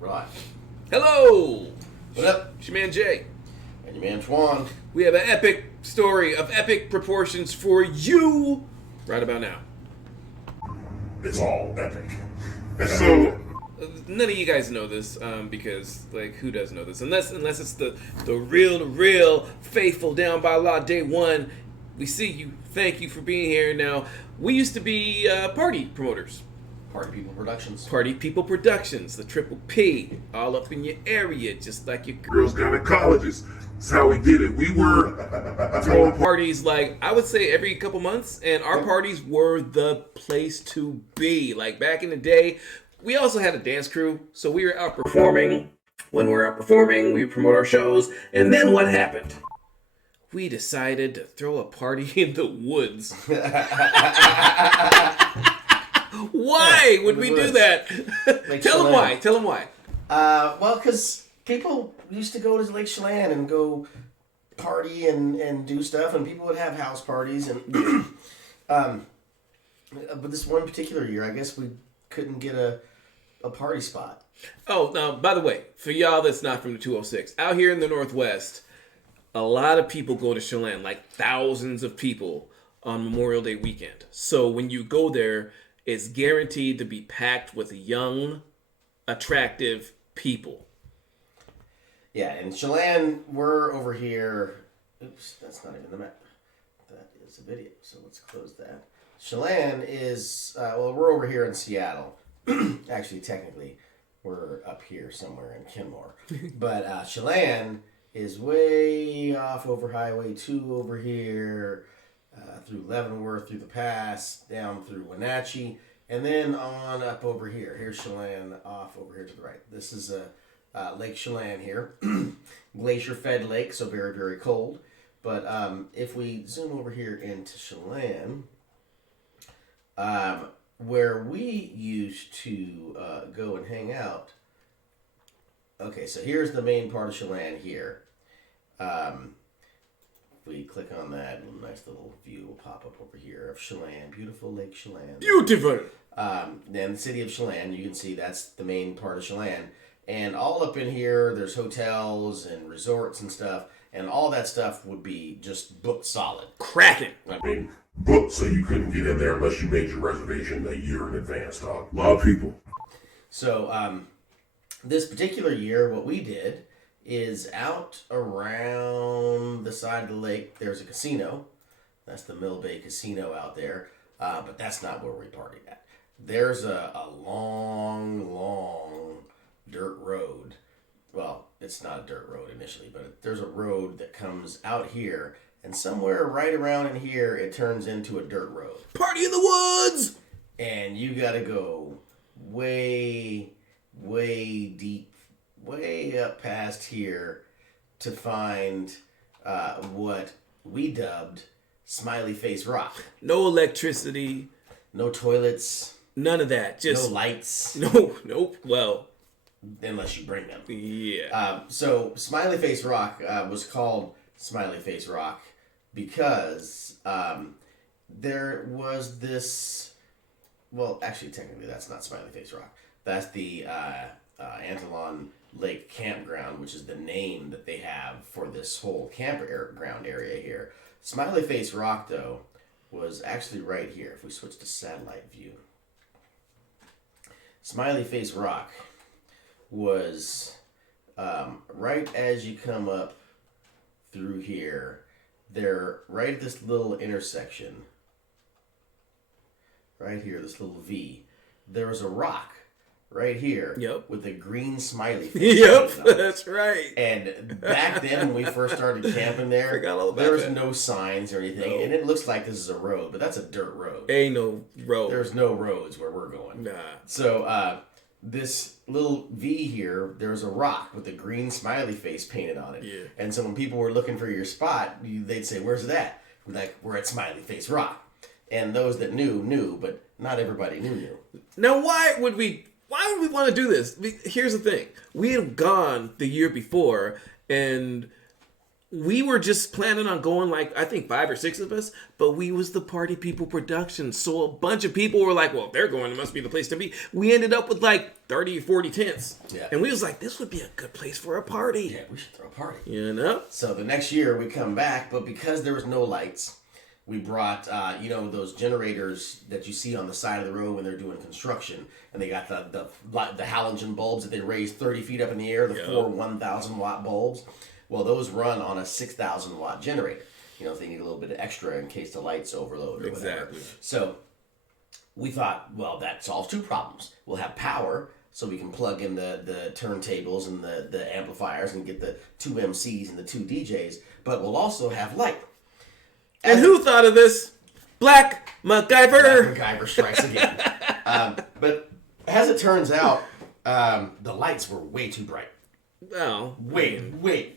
Right. Hello! What up? It's your man Jay. And your man Twon. We have an epic story of epic proportions for you right about now. It's all epic. So, none of you guys know this because, like, who does know this? Unless it's the real faithful down by law day one. We see you. Thank you for being here. Now, we used to be party promoters. Party People Productions. Party People Productions, the Triple P, all up in your area, just like your Girls gynecologists. That's how we did it. We were throwing parties, like, I would say every couple months, and our parties were the place to be. Like, back in the day, we also had a dance crew, so we were out performing. When we were out performing, we would promote our shows, and then what happened? We decided to throw a party in the woods. Why would we do that? Tell them why. Tell them why. Well, because people used to go to Lake Chelan and go party and do stuff, and people would have house parties. And but this one particular year, I guess we couldn't get a party spot. Oh, now, by the way, for y'all that's not from the 206, out here in the Northwest, a lot of people go to Chelan, like thousands of people on Memorial Day weekend. So when you go there, it's guaranteed to be packed with young, attractive people. Yeah, and Chelan, we're over here. Oops, that's not even the map. That is a video, so let's close that. Chelan is, well, we're over here in Seattle. Actually, technically, we're up here somewhere in Kenmore. But Chelan is way off over Highway 2 over here, through Leavenworth, through the pass, down through Wenatchee, and then on up over here. Here's Chelan off over here to the right. This is Lake Chelan here. Glacier-fed lake, so very, very cold. But if we zoom over here into Chelan, where we used to go and hang out. Okay, so here's the main part of Chelan here. If we click on that, a nice little view will pop up over here of Chelan, beautiful Lake Chelan. Beautiful! Then the city of Chelan, you can see that's the main part of Chelan. And all up in here, there's hotels and resorts and stuff, and all that stuff would be just booked solid. Cracking! I mean, booked so you couldn't get in there unless you made your reservation a year in advance, dog. A lot of people. So, this particular year, what we did is out around the side of the lake, there's a casino. That's the Mill Bay Casino out there. But that's not where we partied at. There's a long dirt road. Well, it's not a dirt road initially, but there's a road that comes out here, and somewhere right around in here, it turns into a dirt road. Party in the woods! And you gotta go way deep, way up past here to find what we dubbed Smiley Face Rock. No electricity. No toilets. None of that. Just no lights. Nope. Well, unless you bring them. Yeah. So Smiley Face Rock was called Smiley Face Rock because there was this. Well, actually, technically, that's not Smiley Face Rock. That's the Antillon Lake Campground, which is the name that they have for this whole campground area here. Smiley Face Rock, though, was actually right here. If we switch to satellite view, Smiley Face Rock was right as you come up through here. They're right at this little intersection. Right here, this little V. There was a rock right here. Yep. With a green smiley face. Yep, that's right. And back then, when we first started camping there, there was no signs or anything. No. And it looks like this is a road, but that's a dirt road. Ain't no road. There's no roads where we're going. Nah. So, this little V here, there's a rock with a green smiley face painted on it. Yeah. And so when people were looking for your spot, they'd say, "Where's it at?" We're like, "We're at Smiley Face Rock." And those that knew, but not everybody knew. Now, why would we want to do this? Here's the thing. We had gone the year before, and we were just planning on going like, I think 5 or 6 of us, but we was the Party People production. So a bunch of people were like, well, if they're going, it must be the place to be. We ended up with like 30 or 40 tents. Yeah. And we was like, this would be a good place for a party. Yeah, we should throw a party. You know? So the next year we come back, but because there was no lights, we brought, those generators that you see on the side of the road when they're doing construction. And they got the halogen bulbs that they raise 30 feet up in the air, the 4 1,000 watt bulbs. Well, those run on a 6,000 watt generator. They need a little bit of extra in case the lights overload or whatever. So we thought, well, that solves 2 problems. We'll have power, so we can plug in the turntables and the amplifiers and get the 2 MCs and the 2 DJs, but we'll also have light. And who thought of this? Black MacGyver. MacGyver strikes again. But as it turns out, the lights were way too bright. Oh. Wait.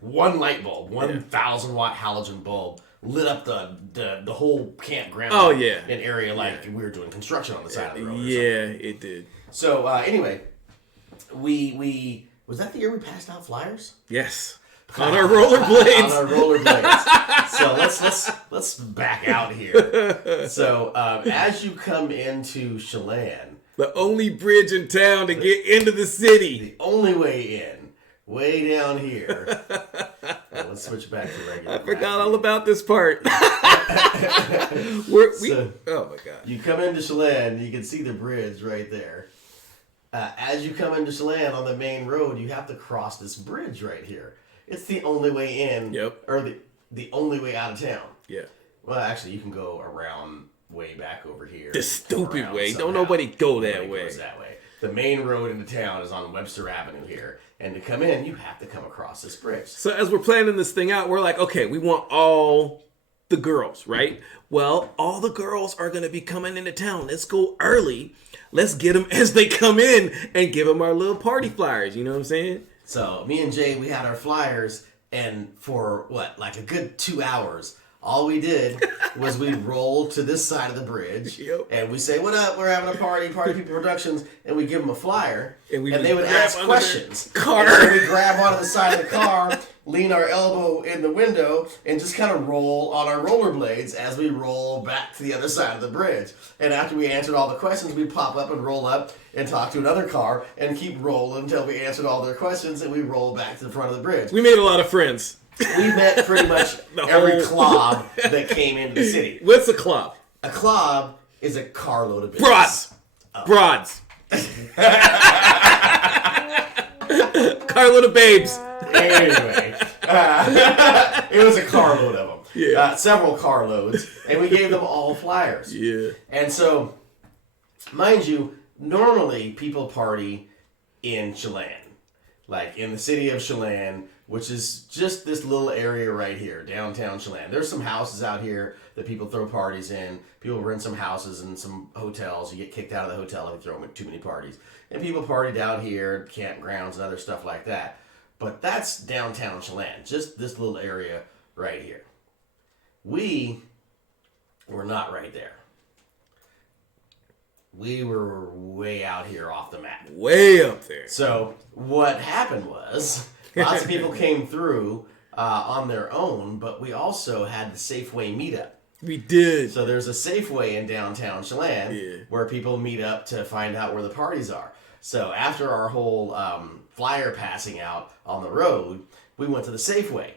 One light bulb, 1,000 watt halogen bulb, lit up the whole campground and area like we were doing construction on the side of the road. Yeah, it did. So anyway, we was that the year we passed out flyers? Yes. On our rollerblades. On our rollerblades. So let's back out here. So as you come into Chelan, the only bridge in town to get into the city. The only way in. Way down here. Let's switch back to regular. I forgot all about this part. Oh my god! You come into Chelan, you can see the bridge right there. As you come into Chelan on the main road, you have to cross this bridge right here. It's the only way in, or the only way out of town. Yeah. Well, actually, you can go around way back over here. The stupid way. Don't nobody go that way. Goes that way. The main road into town is on Webster Avenue here. And to come in, you have to come across this bridge. So as we're planning this thing out, we're like, okay, we want all the girls, right? Well, all the girls are going to be coming into town. Let's go early. Let's get them as they come in and give them our little party flyers. You know what I'm saying? So me and Jay, we had our flyers. And for like a good 2 hours, all we did was we roll to this side of the bridge, and we say, "What up? We're having a party, Party People Productions," and we give them a flyer, and they would ask questions. Car. And we grab onto the side of the car, lean our elbow in the window, and just kind of roll on our rollerblades as we roll back to the other side of the bridge. And after we answered all the questions, we pop up and roll up and talk to another car and keep rolling until we answered all their questions, and we roll back to the front of the bridge. We made a lot of friends. We met pretty much every club that came into the city. What's a club? A club is a carload of business. Broads. Carload of babes. Anyway, it was a carload of them. Yeah. Several carloads. And we gave them all flyers. Yeah. And so, mind you, normally people party in Chelan. Like in the city of Chelan, which is just this little area right here, downtown Chelan. There's some houses out here that people throw parties in. People rent some houses and some hotels. You get kicked out of the hotel if you throw too many parties. And people party down here, campgrounds and other stuff like that. But that's downtown Chelan, just this little area right here. We were not right there. We were way out here off the map. Way up there. So what happened was lots of people came through on their own, but we also had the Safeway meetup. We did. So there's a Safeway in downtown Chelan where people meet up to find out where the parties are. So after our whole flyer passing out on the road, we went to the Safeway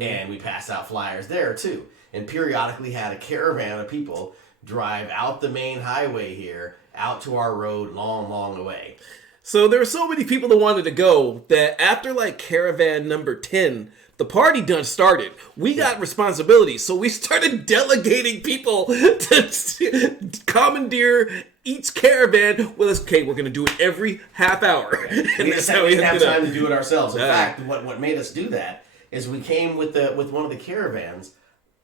and we passed out flyers there too. And periodically had a caravan of people drive out the main highway here, out to our road long, long away. So there were so many people that wanted to go that after like caravan number 10, the party done started. We got responsibilities, so we started delegating people to commandeer each caravan with us. Okay, we're going to do it every half hour. And we didn't have time to do it ourselves. In fact, what made us do that is we came with one of the caravans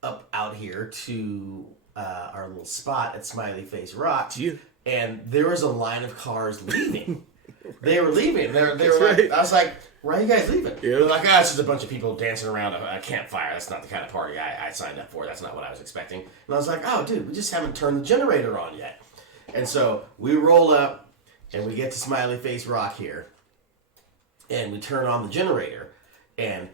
up out here to our little spot at Smiley Face Rock, and there was a line of cars leaving. They were leaving. They were like, right. I was like, "Where are you guys leaving?" They're like, it's just a bunch of people dancing around a campfire. That's not the kind of party I signed up for. That's not what I was expecting." And I was like, "Oh, dude, we just haven't turned the generator on yet." And so we roll up, and we get to Smiley Face Rock here, and we turn on the generator, and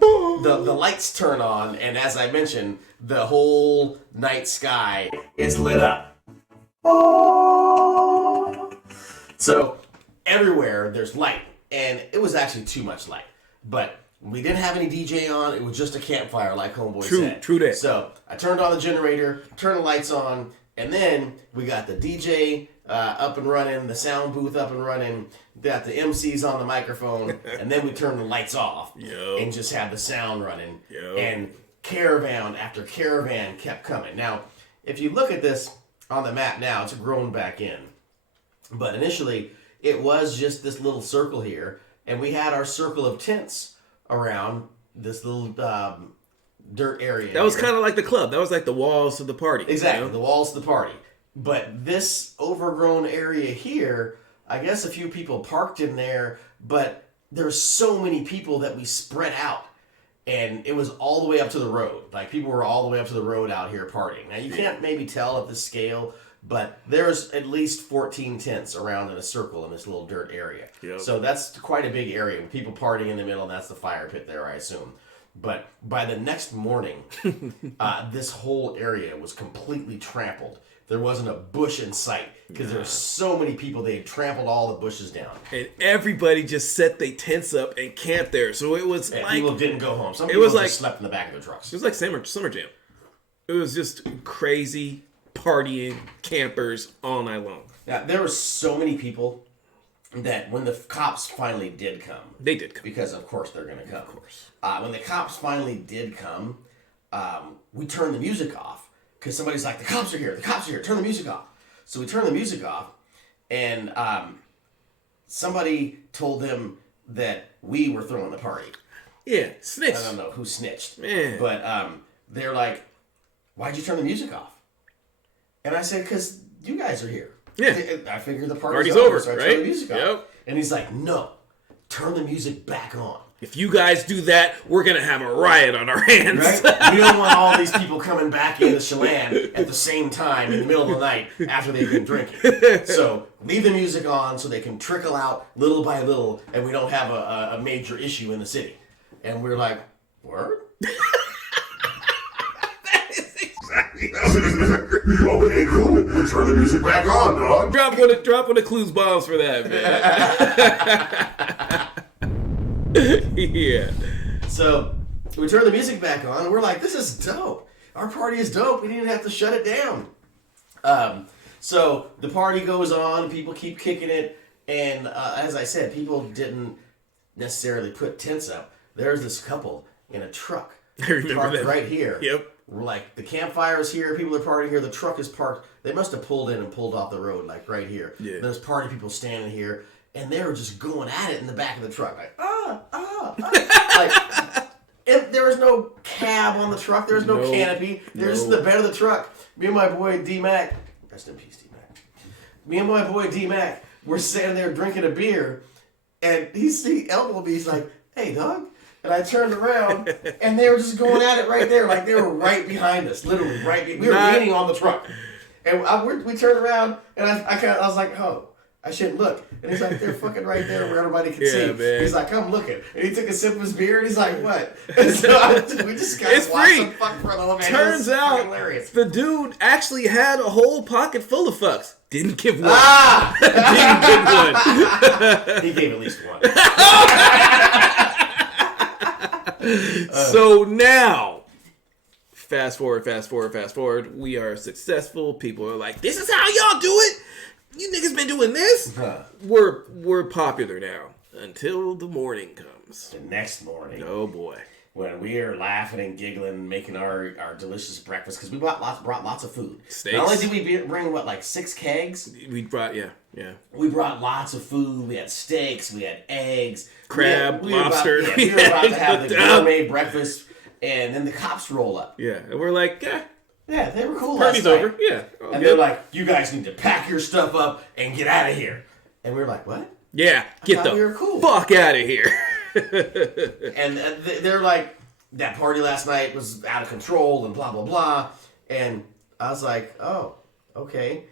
the lights turn on, and as I mentioned, the whole night sky is lit up. So everywhere there's light, and it was actually too much light. But we didn't have any DJ on. It was just a campfire, like Homeboy said. True that. So I turned on the generator, turned the lights on, and then we got the DJ up and running, the sound booth up and running, got the MCs on the microphone, and then we turned the lights off and just had the sound running. And caravan after caravan kept coming. Now, if you look at this on the map now, it's grown back in. But initially, it was just this little circle here, and we had our circle of tents around this little dirt area. That was kind of like the club. That was like the walls of the party. Exactly, the walls of the party. But this overgrown area here, I guess a few people parked in there, but there's so many people that we spread out. And it was all the way up to the road. Like, people were all the way up to the road out here partying. Now, you can't maybe tell at the scale, but there's at least 14 tents around in a circle in this little dirt area. Yep. So that's quite a big area. People partying in the middle, and that's the fire pit there, I assume. But by the next morning, this whole area was completely trampled. There wasn't a bush in sight because there were so many people. They had trampled all the bushes down, and everybody just set their tents up and camped there. So it was like people didn't go home. Some people just slept in the back of their trucks. It was like summer jam. It was just crazy partying campers all night long. Now, there were so many people that when the cops finally did come, they did come because of course they're going to come. Of course, when the cops finally did come, we turned the music off. Because somebody's like, the cops are here, turn the music off. So we turned the music off, and somebody told them that we were throwing the party. Yeah, snitch. I don't know who snitched. Man. But they're like, why'd you turn the music off? And I said, because you guys are here. Yeah. I figured the party's over, so I right? turned the music off. Yep. And he's like, no, turn the music back on. If you guys do that, we're going to have a riot on our hands. Right? We don't want all these people coming back into Chelan at the same time in the middle of the night after they've been drinking. So leave the music on so they can trickle out little by little and we don't have a major issue in the city. And we're like, word? That is exactly. Okay, cool. We'll turn the music back on, dog. Drop one of Clues bombs for that, man. Yeah. So we turn the music back on and we're like, this is dope. Our party is dope. We didn't have to shut it down. So the party goes on. People keep kicking it. And as I said, people didn't necessarily put tents up. There's this couple in a truck. I remember parked that. right here. Yep. We're like, the campfire is here. People are partying here. The truck is parked. They must have pulled in and pulled off the road, like right here. Yeah. There's party people standing here. And they were just going at it in the back of the truck. Like, like, and there was no cab on the truck. There was no canopy. There's just the bed of the truck. Me and my boy D-Mac, rest in peace, D-Mac. Me and my boy D-Mac were standing there drinking a beer. And he elbowed me. He's like, hey, dog. And I turned around, and they were just going at it right there. Like, they were right behind us. Literally, right behind. We were leaning on the truck. And we turned around, and I was like, oh. I shouldn't look. And he's like, they're fucking right there where everybody can see. Man. He's like, I'm looking. And he took a sip of his beer and he's like, what? And so we just got it's free. Fuck for a little bit. Turns out hilarious. the dude actually had a whole pocket full of fucks. Didn't give one. Didn't give one. He gave at least one. So now, fast forward. We are successful. People are like, this is how y'all do it? You niggas been doing this? We're popular now. Until the morning comes. The next morning. Oh boy. When we are laughing and giggling, making our delicious breakfast, because we brought lots of food. Steaks. Not only did we bring, like 6 kegs? We brought, yeah. We brought lots of food. We had steaks. We had eggs. Crab, lobster. We were about to have the gourmet breakfast, and then the cops roll up. Yeah, and we're like, yeah, they were cool. Party's last night. over. Yeah. And they're like, you guys need to pack your stuff up and get out of here. And we were like, what? Yeah, get the fuck out of here. And they're like, that party last night was out of control and blah, blah, blah. And I was like, oh, okay.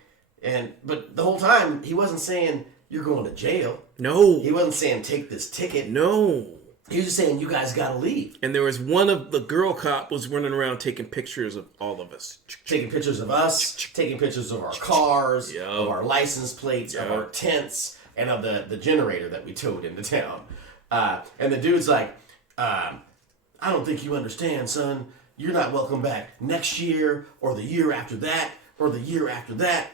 But the whole time, he wasn't saying, you're going to jail. No. He wasn't saying, take this ticket. No. He was just saying, you guys gotta leave. And there was one of the girl cop was running around taking pictures of all of us. Taking pictures of us, taking pictures of our cars, Yep. of our license plates, of our tents, and of the generator that we towed into town. And the dude's like, I don't think you understand, son. You're not welcome back next year, or the year after that, or the year after that.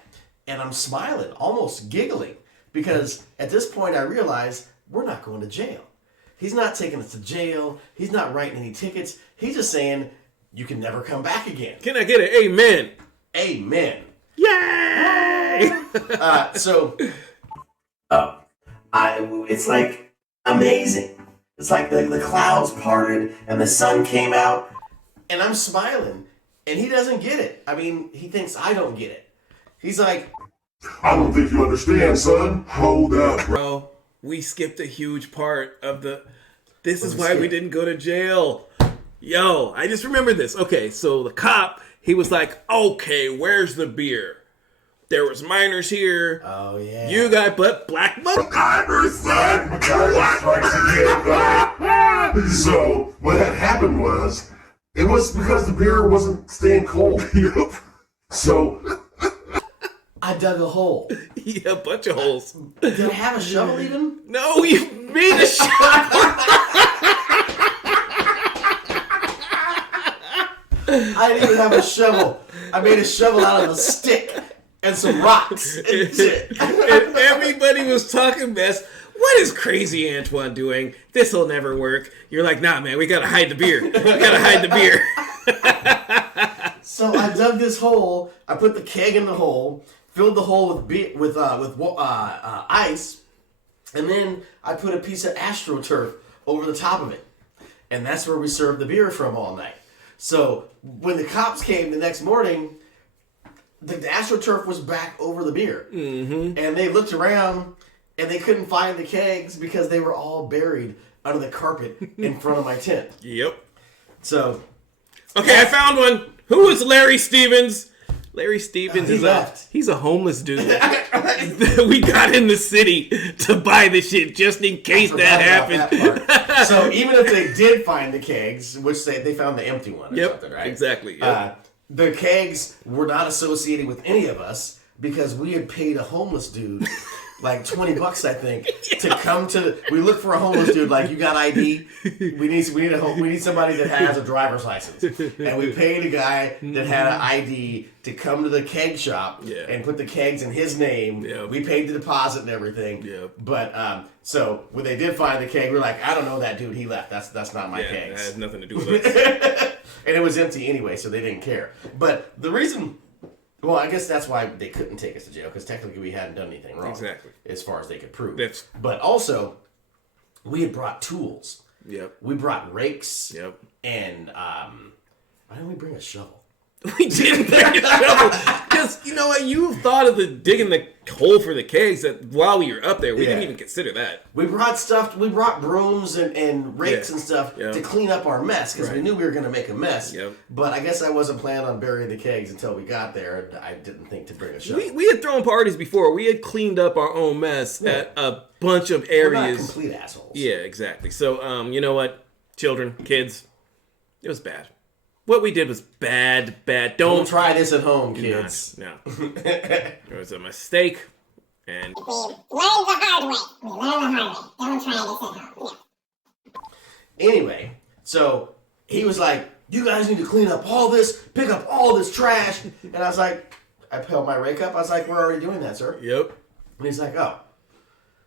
And I'm smiling, almost giggling, because at this point I realize we're not going to jail. He's not taking us to jail. He's not writing any tickets. He's just saying, you can never come back again. Can I get an amen? Amen. Yay! It's like amazing. It's like the clouds parted and the sun came out. And I'm smiling. And he doesn't get it. I mean, he thinks I don't get it. He's like, I don't think you understand, son. Hold up, bro. Bro, we skipped a huge part of the... This is why we didn't go to jail. Yo, I just remember this. Okay, so the cop, he was like, okay, where's the beer? There was minors here. oh, yeah. You got black buck. Son. So, what had happened was, it was because the beer wasn't staying cold. So, I dug a hole. Yeah, a bunch of holes. Did I have a shovel even? No, you made a shot. I didn't even have a shovel. I made a shovel out of a stick and some rocks and shit. And everybody was talking mess. What is crazy Antoine doing? This'll never work. You're like, nah, man, we gotta hide the beer. We gotta hide the beer. So I dug this hole. I put the keg in the hole, filled the hole with ice, and then I put a piece of AstroTurf over the top of it, and that's where we served the beer from all night. So when the cops came the next morning, the AstroTurf was back over the beer, and they looked around and they couldn't find the kegs because they were all buried under the carpet in front of my tent. Yep. So, okay, I found one. Who is Larry Stevens? Larry Stevens is left. He's a homeless dude. We got in the city to buy the shit just in case that happened. So even if they did find the kegs, which they found the empty one or something, right? Exactly. Yep. The kegs were not associated with any of us because we had paid a homeless dude like $20, I think, to come to. We looked for a homeless dude. Like, you got ID? We need somebody that has a driver's license, and we paid a guy that had an ID to come to the keg shop and put the kegs in his name. Yep. We paid the deposit and everything. Yep. But so when they did find the keg, we were like, I don't know that dude. He left. That's not my That kegs. has nothing to do with us. And it was empty anyway, so they didn't care. But the reason. Well, I guess that's why they couldn't take us to jail, because technically we hadn't done anything wrong. Exactly. As far as they could prove. That's- But also, we had brought tools. Yep. We brought rakes. Yep. And, why didn't we bring a shovel? We didn't bring a shovel. Because, you know what? You thought of digging the hole for the kegs that while we were up there. We didn't even consider that. We brought stuff. We brought brooms and rakes and stuff to clean up our mess, because we knew we were going to make a mess. Yep. But I guess I wasn't planning on burying the kegs until we got there, and I didn't think to bring a shovel. We had thrown parties before. We had cleaned up our own mess at a bunch of areas. We're not complete assholes. Yeah, exactly. So, you know what? Children, kids, it was bad. What we did was bad. Don't try this at home, kids. No. It was a mistake. And We learned the hard way. Don't try this at home. Yeah. Anyway, so he was like, you guys need to clean up all this, pick up all this trash. And I was like, I held my rake up. I was like, we're already doing that, sir. Yep. And he's like, oh,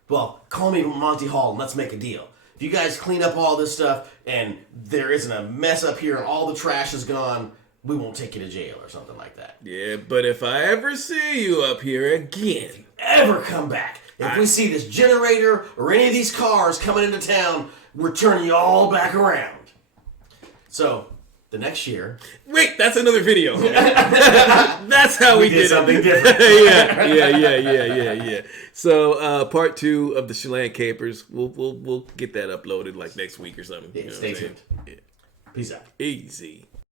well, call me Monty Hall and let's make a deal. If you guys clean up all this stuff and there isn't a mess up here and all the trash is gone, we won't take you to jail or something like that. Yeah, but if I ever see you up here again, ever come back, if we see this generator or any of these cars coming into town, we're turning you all back around. So, the next year... Wait, that's another video. That's how we did something it. different. Yeah. So, part 2 of the Chelan Capers, we'll get that uploaded like next week or something. Yeah, You know stay what I'm tuned. saying? Peace out. Easy.